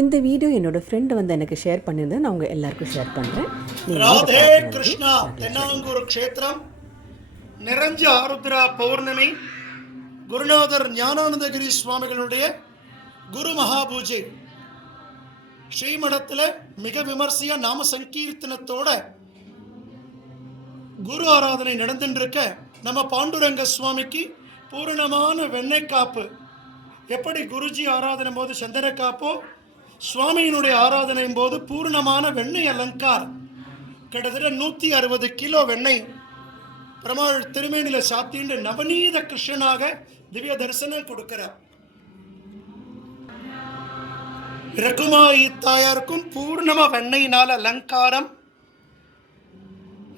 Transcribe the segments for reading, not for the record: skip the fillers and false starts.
இந்த வீடியோ என்னோட ஃப்ரெண்ட் வந்து எனக்கு ஷேர் பண்ணியிருந்தேன். நான் உங்கள் எல்லாருக்கும் ஷேர் பண்ணுறேன். ராதே கிருஷ்ணா. தென்னாங்கூர் க்ஷேத்திரம் நிரஞ்ச ஆருத்ரா பௌர்ணமி குருநாதர் ஞானானந்தகிரி சுவாமிகளுடைய குரு மகாபூஜை ஸ்ரீமடத்தில் மிக விமர்சையா நாம சங்கீர்த்தனத்தோட குரு ஆராதனை நடந்துருக்க நம்ம பாண்டுரங்க சுவாமிக்கு பூரணமான வெண்ணெய் காப்பு. எப்படி குருஜி ஆராதனை போது சந்தன காப்போ, சுவாமியினுடைய ஆராதனையும் போது பூர்ணமான வெண்ணெய் அலங்காரம். கிட்டத்தட்ட 160 கிலோ வெண்ணெய் பெருமாள் திருமேனில சாத்திண்டு நவநீத கிருஷ்ணனாக திவ்ய தரிசனம் கொடுக்கிறார். ரகுமாயி தாயாருக்கும் பூர்ணமா வெண்ணெயினால அலங்காரம்.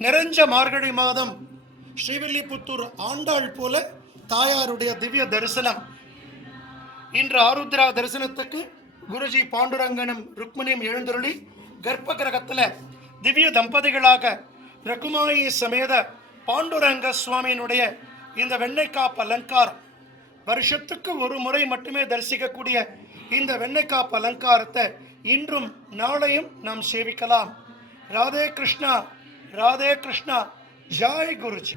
நிறைஞ்ச மார்கழி மாதம் ஸ்ரீவில்லிபுத்தூர் ஆண்டாள் போல தாயாருடைய திவ்ய தரிசனம். இன்று ஆருத்ரா தரிசனத்துக்கு குருஜி பாண்டுரங்கனும் ருக்மணியும் எழுந்தருளி கர்ப்ப கிரகத்தில் திவ்ய தம்பதிகளாக ரகுமாயி சமேத பாண்டுரங்க சுவாமியினுடைய இந்த வெண்ணெய்க்காப்பு அலங்காரம் வருஷத்துக்கு ஒரு முறை மட்டுமே தரிசிக்கக்கூடிய இந்த வெண்ணெய்க்காப்பு அலங்காரத்தை இன்றும் நாளையும் நாம் சேவிக்கலாம். ராதே கிருஷ்ணா, ராதே கிருஷ்ணா, ஜாய் குருஜி.